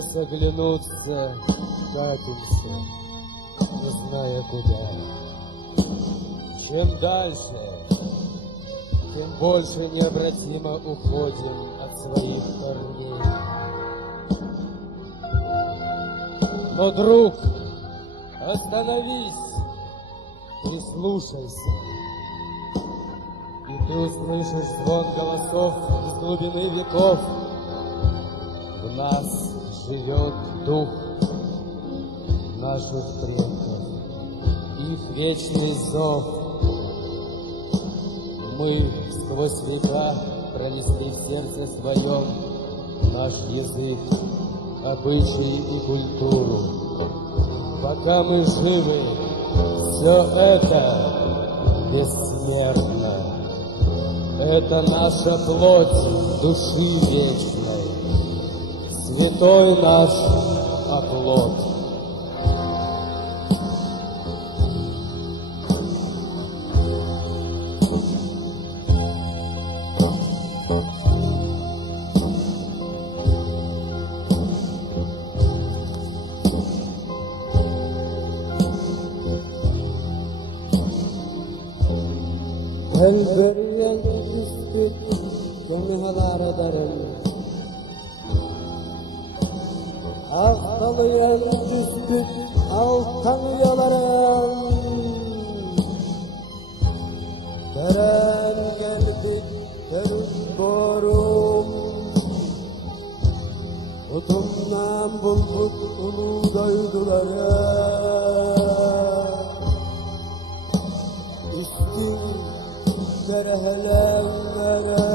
Хотелось оглянуться, катимся, не зная куда. Чем дальше, тем больше необратимо уходим от своих корней. Но, друг, остановись, прислушайся, и ты услышишь звон голосов из глубины веков. В нас живет дух наших предков, их вечный зов. Мы сквозь века пронесли в сердце своем наш язык, обычаи и культуру. Пока мы живы, все это бессмертно. Это наша плоть души вечной, святой наш оплот. Elberiyen küstük, gönüller ederim. Haftalıyan küstük, altan yalarım. Deren geldik, terüt borum. Otumdan bulduk, ulu daydılara. İstim Helenlere